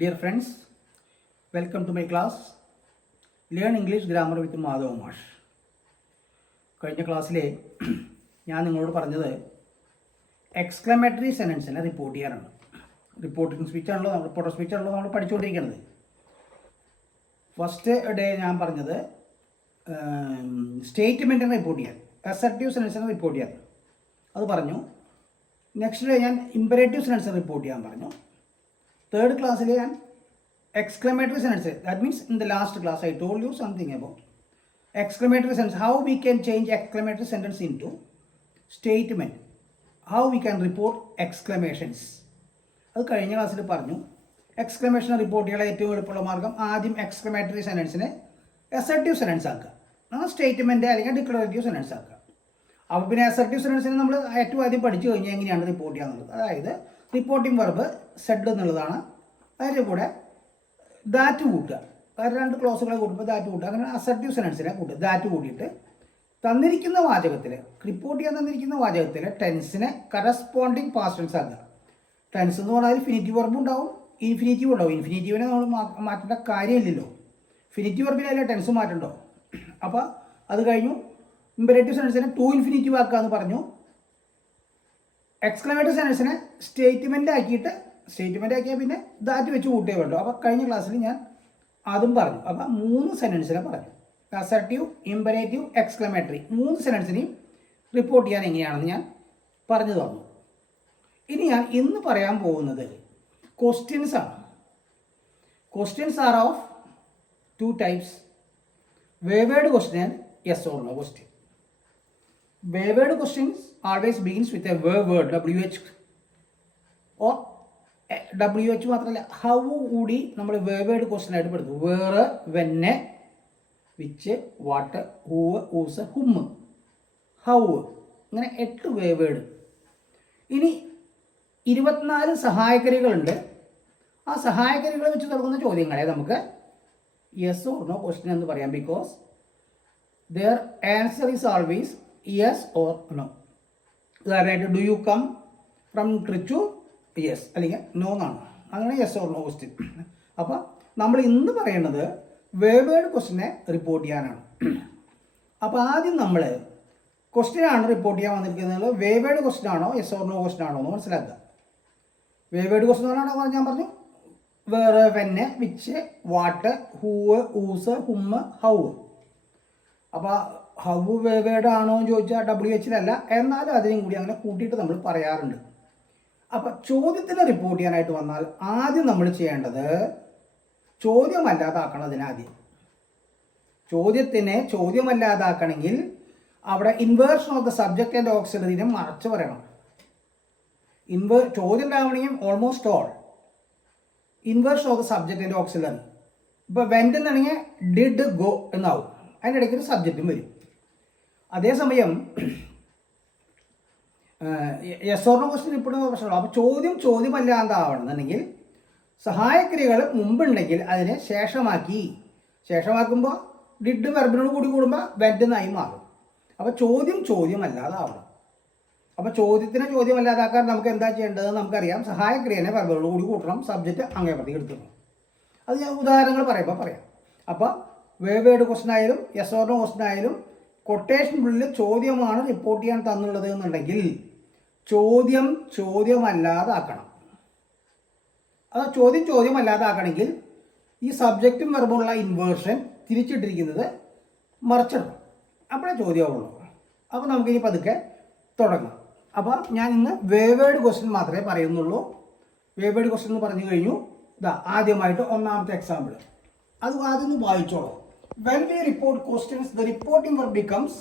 Dear friends, welcome to my class. Learn English Grammar with Madhav Mash. കഴിഞ്ഞ ക്ലാസ്സിലെ ഞാൻ നിങ്ങളോട് പറഞ്ഞത് എക്സ്ക്ലമേറ്ററി സെൻറ്റൻസിനെ റിപ്പോർട്ട് ചെയ്യാനാണ്. റിപ്പോർട്ടിംഗ് സ്പീച്ചാണല്ലോ, റിപ്പോർട്ടർ സ്പീച്ചാണല്ലോ നമ്മൾ പഠിച്ചുകൊണ്ടിരിക്കുന്നത്. ഫസ്റ്റ് ഡേ ഞാൻ പറഞ്ഞത് സ്റ്റേറ്റ്മെൻറ്റിനെ റിപ്പോർട്ട് ചെയ്യാൻ, അസർട്ടീവ് സെൻറ്റൻസിനെ റിപ്പോർട്ട് ചെയ്യാൻ അത് പറഞ്ഞു. നെക്സ്റ്റ് ഡേ ഞാൻ ഇമ്പരേറ്റീവ് സെൻറ്റൻസിനെ റിപ്പോർട്ട് ചെയ്യാൻ പറഞ്ഞു. തേർഡ് ക്ലാസ്സിൽ ഞാൻ exclamatory sentence, that means in the last class I told you something about exclamatory sentence, how we can change exclamatory sentence into statement, how we can report exclamations. അത് കഴിഞ്ഞ ക്ലാസ്സിൽ പറഞ്ഞു. Exclamation report ചെയ്യാൻ ഏറ്റവും എളുപ്പമുള്ള മാർഗം ആദ്യം എക്സ്ക്ലമേറ്ററി സെൻറ്റൻസിനെ അസർട്ടീവ് സെൻറ്റൻസ് ആക്കുക, നമ്മൾ സ്റ്റേറ്റ്മെൻറ്റ് അല്ലെങ്കിൽ ഡിക്ലറേറ്റീവ് സെൻറ്റൻസ് ആക്കുക. അപ്പോൾ പിന്നെ അസർട്ടീവ് സെൻറ്റൻസിനെ നമ്മൾ ഏറ്റവും ആദ്യം പഠിച്ചു കഴിഞ്ഞാൽ എങ്ങനെയാണ് റിപ്പോർട്ട് ചെയ്യാന്നുള്ളത്. അതായത് റിപ്പോർട്ടിംഗ് വെർബ് സെഡ് എന്നുള്ളതാണ്, അതിൻ്റെ കൂടെ ദാറ്റ് കൂട്ടുക, കാരണം രണ്ട് ക്ലോസുകളെ കൂട്ടുമ്പോൾ ദാറ്റ് കൂട്ടുക, അങ്ങനെ അസർട്ടീവ് സെൻറ്റൻസിനെ കൂട്ടുക. ദാറ്റ് കൂട്ടിയിട്ട് തന്നിരിക്കുന്ന വാചകത്തിൽ, റിപ്പോർട്ട് ചെയ്യാൻ തന്നിരിക്കുന്ന വാചകത്തിൽ ടെൻസിനെ കറസ്പോണ്ടിങ് പാസ്റ്റ് ടെൻസ് ആക്കുക. ടെൻസ് എന്ന് പറഞ്ഞാൽ ഫിനിറ്റീവ് വെർബ് ഉണ്ടാവും, ഇൻഫിനിറ്റീവ് ഉണ്ടാവും. ഇൻഫിനിറ്റീവിനെ നമ്മൾ മാറ്റേണ്ട കാര്യമില്ലല്ലോ, ഫിനിറ്റീവ് വെർബിലല്ലേ ടെൻസ് മാറ്റണ്ടോ. അപ്പോൾ അത് കഴിഞ്ഞു. ഇമ്പരേറ്റീവ് സെൻറ്റൻസിനെ ടു ഇൻഫിനിറ്റീവ് ആക്കുക എന്ന് പറഞ്ഞു. എക്സ്ക്ലമേറ്ററി സെൻറ്റൻസിനെ സ്റ്റേറ്റ്മെൻ്റ് ആക്കിയാൽ പിന്നെ ദാറ്റ് വെച്ച് കൂട്ടിയേ വേണ്ടു. അപ്പോൾ കഴിഞ്ഞ ക്ലാസ്സിൽ ഞാൻ അതും പറഞ്ഞു. അപ്പോൾ 3 സെൻറ്റൻസിനെ പറഞ്ഞു, അസർട്ടീവ്, ഇമ്പരേറ്റീവ്, എക്സ്ക്ലമേറ്ററി. 3 സെൻറ്റൻസിനെയും റിപ്പോർട്ട് ചെയ്യാൻ എങ്ങനെയാണെന്ന് ഞാൻ പറഞ്ഞു തന്നു. ഇനി ഞാൻ ഇന്ന് പറയാൻ പോകുന്നത് ക്വസ്റ്റ്യൻസ് ആണ്. Questions are of 2 types, wh word question and yes or no question. Wh word questions always begins with a word WH or WH മാത്രമല്ല, ഹൗ കൂടി നമ്മൾ വേവേഡ് ക്വസ്റ്റ്യൻ ആയിട്ട് പഠിക്കും. Where, when, which, what, who, whose, whom, how, ഇങ്ങനെ 8 വേവേഡ്. ഇനി 24 സഹായകരികളുണ്ട്. ആ സഹായകരികൾ വെച്ച് തുടങ്ങുന്ന ചോദ്യങ്ങളെ നമുക്ക് യെസ് ഓർ നോ ക്വസ്റ്റ്യൻ എന്ന് പറയാം. Because their answer is always yes or no. ഉദാഹരണമായിട്ട് do you come from Trichur, yes അല്ലെങ്കിൽ നോ എന്നാണ്. അങ്ങനെ യെസ് ഓർ നോ ക്വസ്റ്റ്യൻ. അപ്പോൾ നമ്മൾ ഇന്ന് പറയേണ്ടത് വേവേഡ് ക്വസ്റ്റ്യനെ റിപ്പോർട്ട് ചെയ്യാനാണ്. അപ്പോൾ ആദ്യം നമ്മൾ ക്വസ്റ്റ്യനാണ് റിപ്പോർട്ട് ചെയ്യാൻ വന്നിരിക്കുന്നത്. വേവേഡ് ക്വസ്റ്റ്യൻ ആണോ യെസ് ഓർ നോ ക്വസ്റ്റ്യൻ ആണോ എന്ന് മനസ്സിലാക്കുക. വേവേഡ് ക്വസ്റ്റ്യൻ ആണോ ഞാൻ പറഞ്ഞു, വേറെ, when, which, what, who, whose, whom, how. അപ്പോൾ ഹൗ വേവേഡ് ആണോ എന്ന് ചോദിച്ചാൽ WH-ലല്ല, എന്നാലും അതിനും കൂടി അങ്ങനെ കൂട്ടിയിട്ട് നമ്മൾ പറയാറുണ്ട്. അപ്പം ചോദ്യത്തിന് റിപ്പോർട്ട് ചെയ്യാനായിട്ട് വന്നാൽ ആദ്യം നമ്മൾ ചെയ്യേണ്ടത് ചോദ്യമല്ലാതാക്കണതിനാദ്യം. ചോദ്യത്തിനെ ചോദ്യമല്ലാതാക്കണമെങ്കിൽ അവിടെ inversion of the subject and ഓക്സിലറിനെ മറച്ച് പറയണം. ചോദ്യം ഉണ്ടാവണമെങ്കിൽ almost all inversion of the subject and auxiliary. ഇപ്പോൾ വെൻ്റ് എന്നാണെങ്കിൽ ഡിഡ് ഗോ എന്നാവും, അതിൻ്റെ ഇടയ്ക്ക് ഒരു സബ്ജക്റ്റും വരും. അതേസമയം യെസ് ഓർ നോ ക്വസ്റ്റ്യൻ ഇപ്പോഴും പ്രശ്നമുള്ളൂ. അപ്പോൾ ചോദ്യമല്ലാതാവണമെന്നുണ്ടെങ്കിൽ സഹായക്രിയകൾ മുമ്പുണ്ടെങ്കിൽ അതിനെ ശേഷമാക്കുമ്പോൾ ഡിഡ് വെർബിനോട് കൂടി കൂടുമ്പോൾ വെൻ്റെന്നായി മാറും. അപ്പോൾ ചോദ്യമല്ലാതാവണം. അപ്പോൾ ചോദ്യത്തിനെ ചോദ്യമല്ലാതാക്കാൻ നമുക്ക് എന്താ ചെയ്യേണ്ടതെന്ന് നമുക്കറിയാം. സഹായക്രിയനെ വെർബിനോട് കൂടി കൂട്ടണം, സബ്ജക്റ്റ് അങ്ങേപ്പുറത്തേക്ക് എടുത്തിടണം. അത് ഞാൻ ഉദാഹരണങ്ങൾ പറയുമ്പോൾ പറയാം. അപ്പോൾ വേവേഡ് ക്വസ്റ്റ്യൻ ആയാലും യെസ് ഓർ നോ ക്വസ്റ്റ്യൻ ആയാലും കൊട്ടേഷനുള്ളിൽ ചോദ്യമാണ് റിപ്പോർട്ട് ചെയ്യാൻ തന്നുള്ളത് എന്നുണ്ടെങ്കിൽ ചോദ്യമല്ലാതാക്കണം. അത് ചോദ്യമല്ലാതാക്കണമെങ്കിൽ ഈ സബ്ജക്റ്റും വെർബുള്ള ഇൻവേർഷൻ തിരിച്ചിട്ടിരിക്കുന്നത് മറിച്ചിടണം, അപ്പോഴേ ചോദ്യമുള്ളൂ. അപ്പോൾ നമുക്കിനി പതുക്കെ തുടങ്ങാം. അപ്പോൾ ഞാൻ ഇന്ന് വേവേഡ് ക്വസ്റ്റ്യൻ മാത്രമേ പറയുന്നുള്ളൂ. വേവേഡ് ക്വസ്റ്റ്യൻ എന്ന് പറഞ്ഞു കഴിഞ്ഞു. ആദ്യമായിട്ട് ഒന്നാമത്തെ എക്സാമ്പിൾ അത് ആദ്യം ഒന്ന് വായിച്ചോളൂ. When we report questions, the reporting verb becomes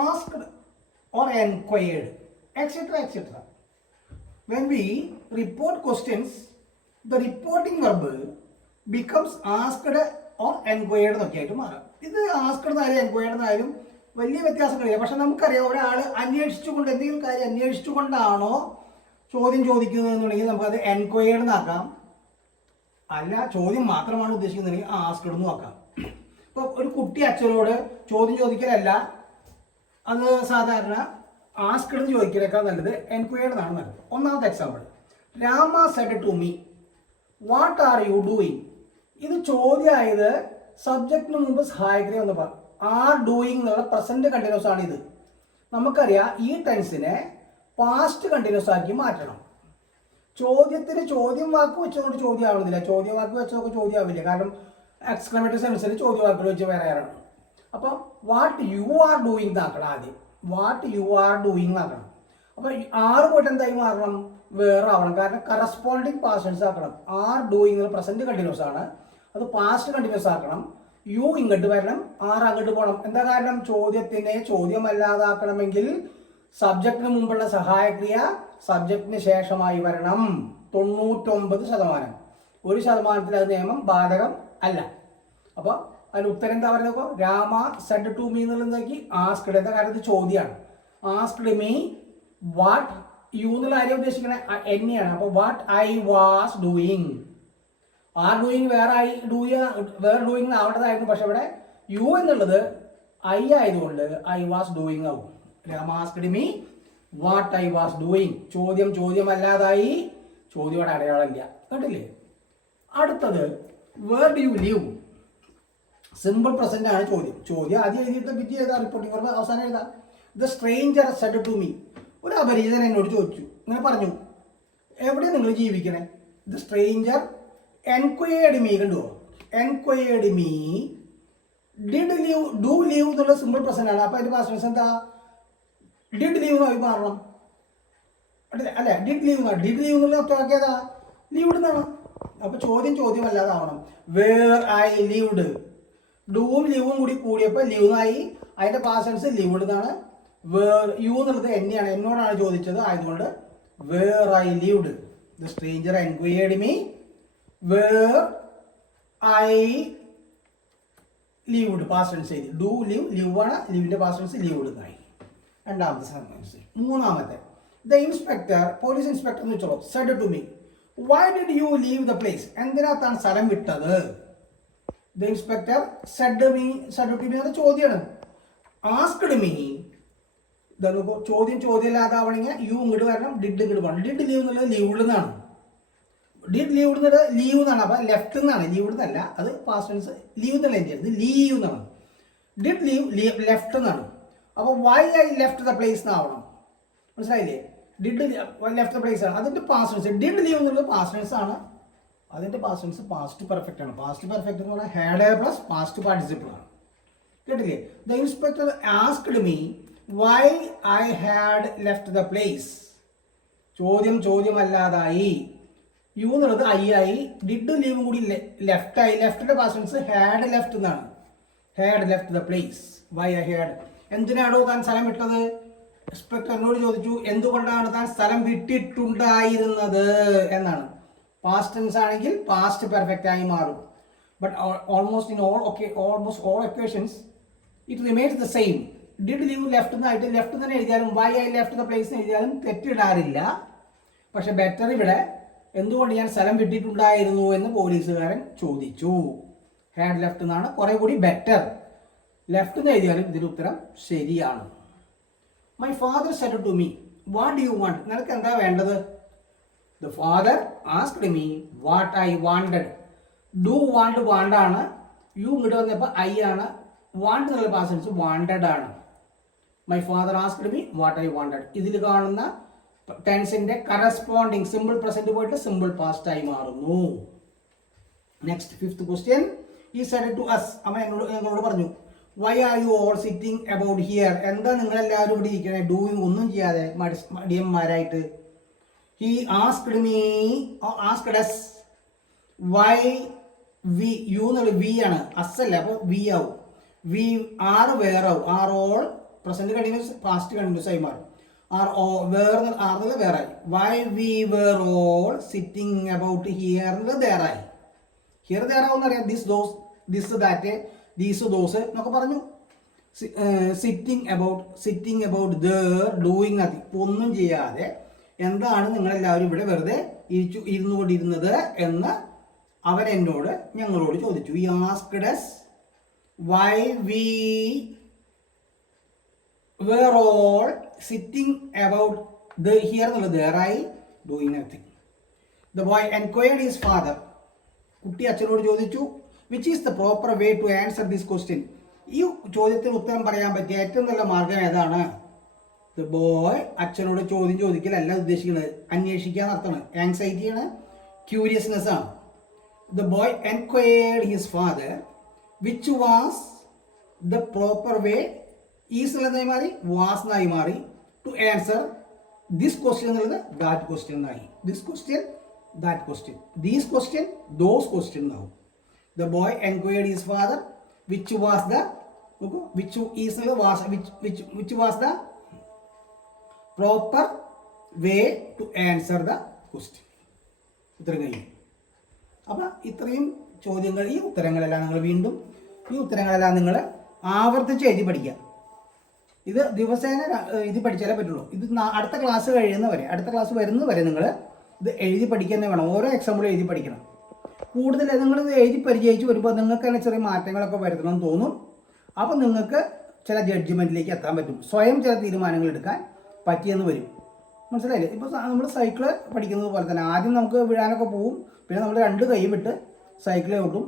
asked or enquired, etc., etc. When we report questions, the reporting verb becomes asked or enquired എന്നൊക്കെയായിട്ട് മാറാം. ഇത് ആസ്ക്ഡ് എന്നായാലും എൻക്വയർഡ് എന്നായാലും വലിയ വ്യത്യാസങ്ങളില്ല. പക്ഷെ നമുക്കറിയാം, ഒരാൾ അന്വേഷിച്ചുകൊണ്ട് എന്തെങ്കിലും കാര്യം അന്വേഷിച്ചുകൊണ്ടാണോ ചോദ്യം ചോദിക്കുന്നത് എന്നുണ്ടെങ്കിൽ നമുക്കത് എൻക്വയർഡ് എന്നാക്കാം. അല്ല, ചോദ്യം മാത്രമാണ് ഉദ്ദേശിക്കുന്നതെങ്കിൽ ആസ്ക്ഡ് എന്ന് നോക്കാം. ഇപ്പോൾ ഒരു കുട്ടി അച്ഛനോട് ചോദ്യം ചോദിക്കലല്ല, അത് സാധാരണ ആസ്ക്ഡ് എന്ന് ചോദിക്കലേക്കാൾ നല്ലത് എൻക്വയർഡ് എന്നാണ് നല്ലത്. ഒന്നാമത്തെ example, Rama said to me. What are you doing. ഇത് ചോദ്യമായത് സബ്ജക്റ്റിന് മുമ്പ് സഹായക്രിയ എന്ന് പറയും. ആർ ഡൂയിങ് എന്നുള്ള പ്രസന്റ് കണ്ടിന്യൂസ് ആണ് ഇത്. നമുക്കറിയാം ഈ ടെൻസിനെ പാസ്റ്റ് കണ്ടിന്യൂസ് ആക്കി മാറ്റണം. ചോദ്യത്തിന് ചോദ്യം വാക്ക് വെച്ചുകൊണ്ട് ചോദ്യം ആവുന്നില്ല. ചോദ്യം വാക്ക് വെച്ചതൊക്കെ ചോദ്യം ആവില്ല. കാരണം എക്സ്ക്ലമേറ്ററി സെൻസിൽ ചോദ്യം വാക്കുകൾ വെച്ച് വേറെ ആണ്. അപ്പം വാട്ട് യു ആർ ഡൂയിങ് എന്നാക്കണം ആദ്യം. വാട്ട് യു ആർ ഡൂയിങ് എന്നാക്കണം. അപ്പം ആറ് പോയിട്ട് എന്തായി മാറണം? വേറെ ആവണം. കാരണം കറസ്പോണ്ടിങ് പാസ്റ്റ് ടെൻസ് ആക്കണം. ആർ ഡൂയിങ് പ്രസന്റ് കണ്ടിന്യൂസ് ആണ്, അത് പാസ്റ്റ് കണ്ടിന്യൂസ് ആക്കണം. യു ഇങ്ങോട്ട് വരണം, ആർ അങ്ങോട്ട് പോകണം. എന്താ കാരണം? ചോദ്യത്തിനെ ചോദ്യമല്ലാതാക്കണമെങ്കിൽ സബ്ജക്റ്റിന് മുമ്പുള്ള സഹായക്രിയ സബ്ജക്റ്റിന് ശേഷമായി വരണം. 99%. 1% അത് നിയമം ബാധകം അല്ല. അപ്പോൾ അതിന് ഉത്തരം എന്താ പറയുന്നത്? രാമ സെഡ് ടു മീ എന്നുള്ളതാക്കി ആസ്ക്ഡ്. എന്താ കാരണം? ഇത് ചോദ്യമാണ്. Asked me what. യു എന്നുള്ള ആരെയും ഉദ്ദേശിക്കണേ എന്നെയാണ്. അപ്പോൾ what I was doing. Are doing വേറെ ഡൂയിങ് ആവേണ്ടതായിരുന്നു. പക്ഷെ ഇവിടെ യു എന്നുള്ളത് ഐ ആയതുകൊണ്ട് ഐ വാസ് ഡൂയിങ് ആവും. Rama asked me what I was doing. ചോദ്യമല്ലാതായി. ചോദ്യയുടെ അടയാളമില്ല. കേട്ടില്ലേ? അടുത്തത് where do you live. Simple present ആണ് ചോദ്യം ആദ്യം എഴുതിയിട്ട് പിറ്റി ചെയ്താൽ റിപ്പോർട്ടിംഗ് പറഞ്ഞാൽ അവസാനം എഴുതാം. The stranger said to me. ഒരു അപരിചിതൻ എന്നോട് ചോദിച്ചു, ഇങ്ങനെ പറഞ്ഞു, എവിടെ നിങ്ങൾ ജീവിക്കണേ? The stranger enquired me. കണ്ടുവോ? Enquired me. Did live. Do live എന്നുള്ള സിമ്പിൾ പ്രസന്റ് ആണ്. അപ്പൊ അതിന്റെ പാസ്റ്റ് ടെൻസ് എന്താ? ഡിഡ് ലീവ് എന്നായി മാറണം അല്ലെ? ഡിഡ് ലീവ് എന്നുള്ള ഒറ്റവാക്കിയതാ ലീവ്ഡ് എന്നാണ്. അപ്പൊ ചോദ്യമല്ലാതാവണം. Where I lived. ഡൂവും ലീവും കൂടിയപ്പോൾ ലീവ് എന്നായി. അതിന്റെ പാസ്റ്റ് ടെൻസ് ലീവ്ഡ് എന്നാണ്. വേർ യു എന്നുള്ളത് എന്നെയാണ്, എന്നോടാണ് ചോദിച്ചത് ആയതുകൊണ്ട് where I lived. The stranger enquired me where I lived. Past tense ചെയ്ത് ഡു ലീവ് ലീവ് ആണ്. ലീവിന്റെ പാസ്റ്റ് ടെൻസ് ലീവ്ഡ് എന്നായി. രണ്ടാമത്തെ സെന്റൻസ്. മൂന്നാമത്തെ, ദ ഇൻസ്പെക്ടർ, പോലീസ് ഇൻസ്പെക്ടർ എന്ന് വെച്ചോ, said to me why did you leave the place. എന്തിനകത്താണ് സ്ഥലം വിട്ടത്? The inspector said to me എന്ന ചോദ്യമാണ്. Asked me. ചോദ്യമല്ലാതാവണമെങ്കിൽ യു ഇങ്ങോട്ട് വരണം, ഡിഡ് ഇങ്ങോട്ട് പോകണം. ഡിഡ് ലീവ് എന്നുള്ളത് ലീവ്ഡ് എന്നാണ്. ഡിഡ് ലീവ് എന്നുള്ളത് ലീവ് എന്നാണ്. അപ്പൊ ലെഫ്റ്റ് എന്നാണ്, ലീവ്ഡ് എന്നല്ല. അത് പാസ്റ്റ് ടെൻസ് ലീവ് എന്നല്ല എൻ്റെ ഇത് ലീവ് എന്നാണ്. ഡിഡ് ലീവ് ലെഫ്റ്റ് എന്നാണ്. അപ്പോൾ why I left the place എന്നാവണം. മനസ്സിലായില്ലേ? ഡിഡ് ലെഫ്റ്റ് ദ പ്ലേസ് ആണ് അതിന്റെ പാസ്റ്റ് ടെൻസ്. ഡിഡ് ലീവ് എന്നുള്ളത് പാസ്റ്റ് ടെൻസ് ആണ്. അതിന്റെ പാസ്റ്റ് ടെൻസ് പാസ്റ്റ് പെർഫെക്റ്റ് ആണ്. പാസ്റ്റ് പെർഫെക്റ്റ് എന്ന് പറഞ്ഞാൽ ഹാഡ് പ്ലസ് പാസ്റ്റ് പാർട്ടിസിപ്പിൾ ആണ്. കേട്ടില്ലേ? The inspector asked me why I had left the place. ചോദ്യമല്ലാതായി. യു എന്നുള്ളത് ഐ ആയി. ഡിഡ് ലീവും കൂടി ലെഫ്റ്റ് ആയി. ലെഫ്റ്റിന്റെ പാസ്റ്റ് ടെൻസ് ഹാഡ് ലെഫ്റ്റ് എന്നാണ്. Had left the place. Why I had. എന്തിനാണോ താൻ സ്ഥലം വിട്ടത്? ഇൻസ്പെക്ടറിനോട് ചോദിച്ചു എന്തുകൊണ്ടാണ് താൻ സ്ഥലം വിട്ടിട്ടുണ്ടായിരുന്നത് എന്നാണ്. പാസ്റ്റ് ടെൻസ് ആണെങ്കിൽ പാസ്റ്റ് പെർഫെക്റ്റ് ആയി മാറും. But almost all occasions it remains the same. Did leave left എന്നായിട്ട് ലെഫ്റ്റ് തന്നെ എഴുതിയാലും why I left the place എഴുതിയാലും തെറ്റിടാറില്ല. പക്ഷെ ബെറ്റർ ഇവിടെ എന്തുകൊണ്ട് ഞാൻ സ്ഥലം വിട്ടിട്ടുണ്ടായിരുന്നു എന്ന് പോലീസുകാരൻ ചോദിച്ചു. ഹാഡ് ലെഫ്റ്റ് എന്നാണ് കുറെ കൂടി ബെറ്റർ. ലെഫ്റ്റ് എന്ന് എഴുതിയാലും ഇതിന് ഉത്തരം ശരിയാണ്. My father said to me what do you want. നിനക്ക് എന്താ വേണ്ടത്? The father asked me what I wanted. Do വാണ്ടാണ്. യു ഇങ്ങോട്ട് വന്നപ്പോൾ ഐ ആണ്. വാണ്ട് എന്നുള്ള പാസ്റ്റ് ടെൻസ് വാണ്ടഡ് ആണ്. My father asked me what I wanted. ഇതിൽ കാണുന്ന ടെൻസിന്റെ കറസ്പോണ്ടിങ് സിമ്പിൾ പ്രസന്റ് പോയിട്ട് സിമ്പിൾ പാസ്റ്റ് ആയി മാറുന്നു. Next fifth question. He said to us. അവൻ ഞങ്ങളോട് പറഞ്ഞു why are you all sitting about here. എന്താ നിങ്ങളെല്ലാവരും ഇവിടെ ഇരിക്കണേ ഡൂയിങ് ഒന്നും ചെയ്യാതെ മടിയന്മാരായിട്ട്. He asked me asked us why we. You എന്നുള്ളത് വി ആണ്, അസ് അല്ല. അപ്പോൾ വി ആവും. വി ആർ വേർ ആവും. Are all present continuous past continuous ആയി മാറും. ആർ ആർന്നുള്ള വേറായി. Why we were all sitting about here എന്നുള്ളത് ദേറായി. ഹിയർ ദേറാവെന്ന് അറിയാം. ദിസ് ദാറ്റ് ദീസ് ദോസ് എന്നൊക്കെ പറഞ്ഞു. Sitting about there doing nothing. ഒന്നും ചെയ്യാതെ എന്താണ് നിങ്ങളെല്ലാവരും ഇവിടെ വെറുതെ ഇരുന്നുകൊണ്ടിരുന്നത് എന്ന് അവൻ ഞങ്ങളോട് ചോദിച്ചു. ഈ asked us why we were all sitting about the here എന്നുള്ളത് there ആയി doing nothing. The boy enquired his father കുട്ടി അച്ഛനോട് ചോദിച്ചു which is the proper way to answer this question. ഈ ചോദ്യത്തിന് ഉത്തരം പറയാൻ പറ്റിയ ഏറ്റവും നല്ല മാർഗം ഏതാണ്? ദ ബോയ് അച്ഛനോട് ചോദ്യം ചോദിക്കലല്ല ഉദ്ദേശിക്കുന്നത്, അന്വേഷിക്കാൻ അർത്ഥമാണ്. ആങ്സൈറ്റിയാണ്, ക്യൂരിയസ്നെസ് ആണ്. The boy enquired his father which was the proper way. Is എന്നുള്ളതായി മാറി, വാസ് എന്നായി മാറി. ടു ആൻസർ ദിസ് ക്വസ്റ്റ്യൻ എന്നുള്ളത് ദാറ്റ് ക്വസ്റ്റ്യൻ എന്നായി. This question that question, these question those question എന്നാവും. The boy enquired his father which was the, which is എന്നുള്ളത് was, which was the proper way to answer the question. ഉത്തരം കഴിയും. അപ്പം ഇത്രയും ചോദ്യങ്ങൾ, ഈ ഉത്തരങ്ങളെല്ലാം നിങ്ങൾ ആവർത്തിച്ച് എഴുതി പഠിക്കുക. ഇത് ദിവസേന എഴുതി പഠിച്ചാലേ പറ്റുള്ളൂ. ഇത് അടുത്ത ക്ലാസ് കഴിയുന്നവരെ, അടുത്ത ക്ലാസ് വരുന്നവരെ നിങ്ങൾ ഇത് എഴുതി പഠിക്കുക തന്നെ വേണം. ഓരോ എക്സാമ്പിളും എഴുതി പഠിക്കണം. കൂടുതൽ നിങ്ങളിത് എഴുതി പരിചയിച്ച് വരുമ്പോൾ നിങ്ങൾക്ക് തന്നെ ചെറിയ മാറ്റങ്ങളൊക്കെ വരുത്തണമെന്ന് തോന്നും. അപ്പം നിങ്ങൾക്ക് ചില ജഡ്ജ്മെൻറ്റിലേക്ക് എത്താൻ പറ്റും. സ്വയം ചില തീരുമാനങ്ങൾ എടുക്കാൻ പറ്റിയെന്ന് വരും. മനസ്സിലായില്ലേ? ഇപ്പോൾ നമ്മൾ സൈക്കിള് പഠിക്കുന്നത് പോലെ തന്നെ ആദ്യം നമുക്ക് വീഴാനൊക്കെ പോവും. പിന്നെ നമ്മൾ 2 കൈയും വിട്ട് സൈക്കിളെ ഓട്ടും,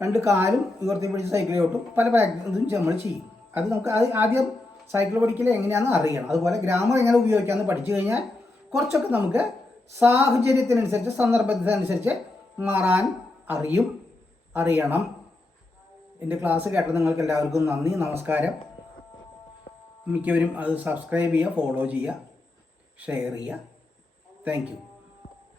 2 കാലും ഉയർത്തി പിടിച്ച് സൈക്കിളെ ഓട്ടും. പല പ്രാക്ടീസും നമ്മൾ ചെയ്യും. അത് നമുക്ക് ആദ്യം സൈക്കിൾ പഠിക്കൽ എങ്ങനെയാണെന്ന് അറിയണം. അതുപോലെ ഗ്രാമർ എങ്ങനെ ഉപയോഗിക്കാമെന്ന് പഠിച്ചു കഴിഞ്ഞാൽ കുറച്ചൊക്കെ നമുക്ക് സാഹചര്യത്തിനനുസരിച്ച്, സന്ദർഭത്തിനനുസരിച്ച് മാറാൻ അറിയണം. എൻ്റെ ക്ലാസ് കേട്ട നിങ്ങൾക്ക് എല്ലാവർക്കും നന്ദി, നമസ്കാരം. മിക്കവരും അത് സബ്സ്ക്രൈബ് ചെയ്യുക, ഫോളോ ചെയ്യുക, ഷെയർ ചെയ്യുക. Thank you.